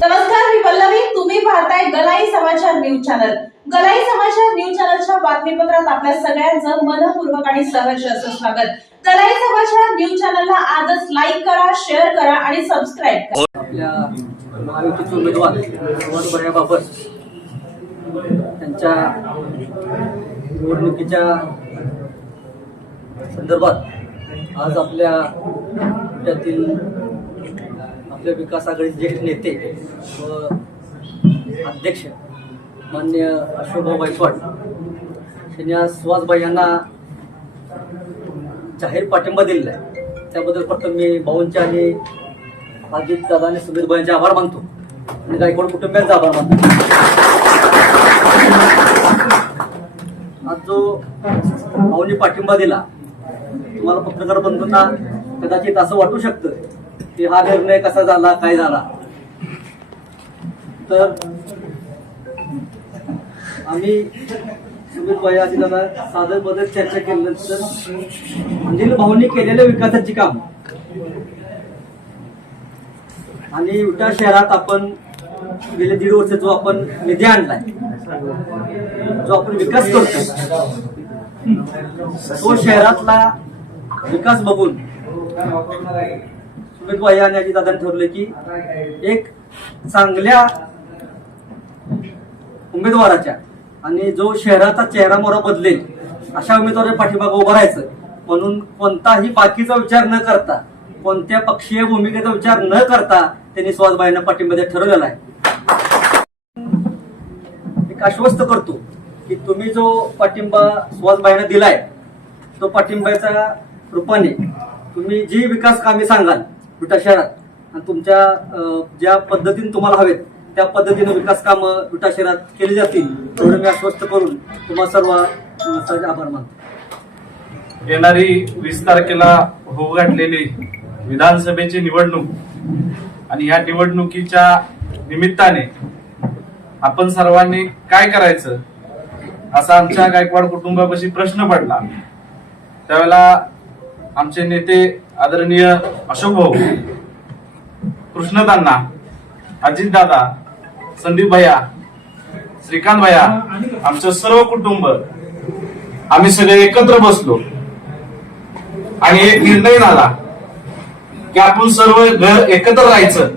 नमस्कार मी पल्लवी. तुम्ही पाहताय गलाई समाचार न्यूज चॅनल. गलाई समाचार न्यूज चॅनलच्या बातमीपत्रात आपल्या सगळ्यांचं मनपूर्वक आणि सहर्ष असं स्वागत. गलाई समाचार न्यूज चॅनलला आजच लाईक करा शेअर करा आणि सबस्क्राईब करा. आपल्या महायुतीचे उमेदवार सुमनबाईबाबत त्यांच्या निवडणुकीच्या संदर्भात आज आपल्या त्यातील आपल्या विकास आघाडीचे ज्येष्ठ नेते व अध्यक्ष मान्य अशोकभाऊ गायकवाड यांनी आज सुहासभाई यांना जाहीर पाठिंबा दिलेला आहे. त्याबद्दल प्रथम मी भाऊंच्या आणि अजित दादा आणि सुधीर भाईंचे आभार मानतो. आणि गायकवाड कुटुंबियांचा आभार मानतो. आज जो भाऊनी पाठिंबा दिला तुम्हाला पत्रकार बंधूंना कदाचित असं वाटू शकतं की हा निर्णय कसा झाला काय झाला? तर आम्ही सुमित भाई अजित साधन बदल चर्चा केल्यानंतर अनिल भाऊंनी केलेल्या विकासाची काम. आणि विटा शहरात आपण गेले दीड वर्ष जो आपण निधी आणलाय जो आपण विकास करतो तो शहरातला विकास बघून सुमित भाई आणि दादांनी ठरले की एक चांगल्या उमेदवाराच्या आणि जो शहराचा चेहरा मोहरा बदलेल अशा उमेदवाराच्या पाठीमागे उभं राहायचं. म्हणून कोणताही बाकीचा विचार न करता कोणत्या पक्षीय भूमिकेचा विचार न करता त्यांनी सुहासबाईंना पाठिंबा ठरवलेला आहे. एक आश्वस्त करतो की तुम्ही जो पाठिंबा सुहासबाईंना दिलाय तो पाठिंब्याच्या रूपाने तुम्ही जी विकास कामे सांगाल विटा शहरात. आणि तुमच्या ज्या पद्धतीने तुम्हाला हवेत त्या पद्धतीने विकास कामं विटा शहरात केली जातील एवढं मी आश्वस्त करून तुम्हाला सर्व अं, आभार मानतो. येणारी वीस तारखेला होऊ घातलेली विधानसभेची निवडणूक आणि ह्या निवडणुकीच्या निमित्ताने आपण सर्वांनी काय करायचं असा आमच्या गायकवाड कुटुंबापाशी प्रश्न पडला. त्यावेळेला आमचे नेते आदरणीय अशोक भाऊ कृष्णदांना अजितदादा संदीप भैया श्रीकांत भैया आमचं सर्व कुटुंब आम्ही सगळे एकत्र बसलो. आणि एक निर्णय झाला की आपण सर्व घर एकत्र राहायचं.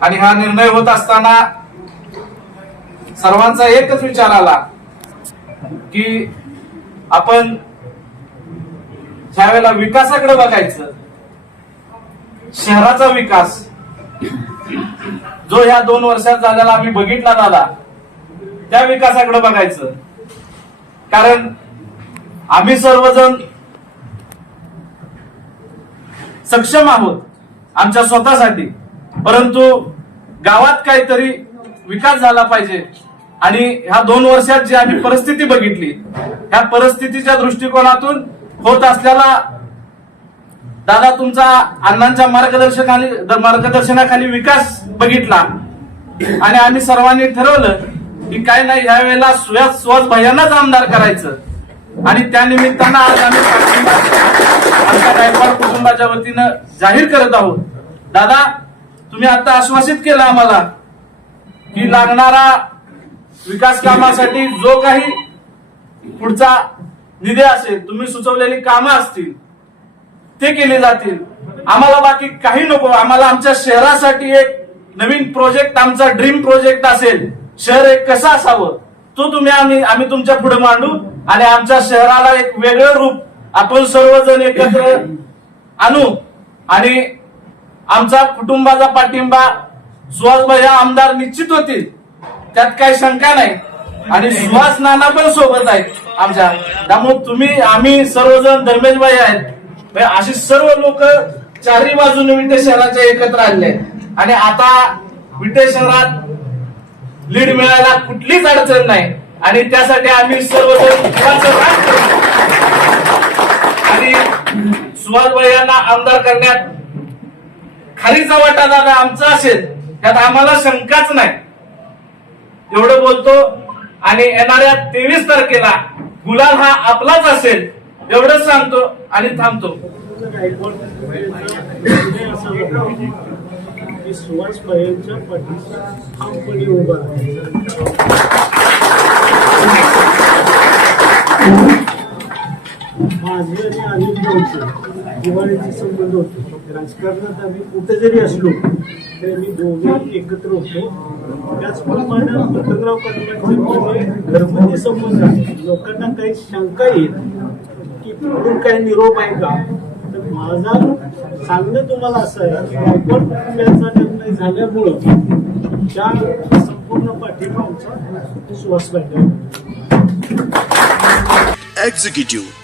आणि हा निर्णय होत असताना सर्वांचा एकच विचार आला की आपण ज्यावेळेला विकासाकडे बघायचं शहराचा विकास जो ह्या दोन वर्षात झालेला आम्ही बघितला दादा त्या विकासाकडे बघायचं. कारण आम्ही सर्वजण सक्षम आहोत आमच्या स्वतःसाठी परंतु गावात काहीतरी विकास झाला पाहिजे. आणि ह्या दोन वर्षात जी आम्ही परिस्थिती बघितली ह्या परिस्थितीच्या दृष्टिकोनातून होत असलेला दादा तुमचा अण्णांच्या मार्गदर्शनाखाली मार्गदर्शनाखाली विकास बघितला. आणि आम्ही सर्वांनी ठरवलं की काय नाही ह्या वेळेला सुयास सुहास भैयांनाच आमदार करायचं. आणि त्या निमित्तानं आज आम्ही आमच्या गायकवाड कुटुंबाच्या वतीनं जाहीर करत आहोत. दादा तुम्ही आता आश्वासित केलं आम्हाला की लागणारा विकास कामासाठी जो काही पुढचा निधी असेल तुम्ही सुचवलेली कामं असतील ते केले जातील. आम्हाला बाकी काही नको. आम्हाला आमच्या शहरासाठी एक नवीन प्रोजेक्ट आमचा ड्रीम प्रोजेक्ट असेल. शहर एक कसं असावं? तो तुम्ही आम्ही आम्ही तुमच्यापुढे मांडू आणि आमच्या शहराला एक वेगळं रूप आपण सर्वजण एकत्र आणू. आणि आमचा कुटुंबाचा पाठिंबा सुहासभाई आमदार निश्चित होतील. त्यात काही शंका नाही. आणि सुहास नाना पण सोबत आहेत. आमच्या. त्यामुळे तुम्ही आम्ही सर्वजण धर्मेश भाई आहेत म्हणजे अशी सर्व लोक चारही बाजूने विटे शहराच्या एकत्र आले आणि आता विटे शहरात लीड मिळायला कुठलीच अडचण नाही. आणि त्यासाठी आम्ही सर्वजण आणि सुभाष भाई यांना आमदार करण्यात खालीचा वाटा दादा आमचा असेल त्यात आम्हाला शंकाच नाही. एवढं बोलतो. आणि येणाऱ्या तेवीस तारखेला गुलाल हा आपलाच असेल एवढंच सांगतो आणि थांबतो. सुभाष भाईंच्या ठामपणे उभा आहे आणि अनेक भाऊचे दिवाळीचे संबंध होते राजकारणात आम्ही कुठे जरी असलो तरी आम्ही दोघे एकत्र होतो त्याचप्रमाणे पतंगराव पाटलांचे घरगुती संबंध आहे लोकांना काही शंका येईल की पुढून काही निरोप आहे का तर माझा सांगणं तुम्हाला असं आहे की आपण कुटुंबियांचा निर्णय झाल्यामुळं त्या संपूर्ण पाठिंबा आमचा सुवास पाहिजे एक्झिक्युटिव्ह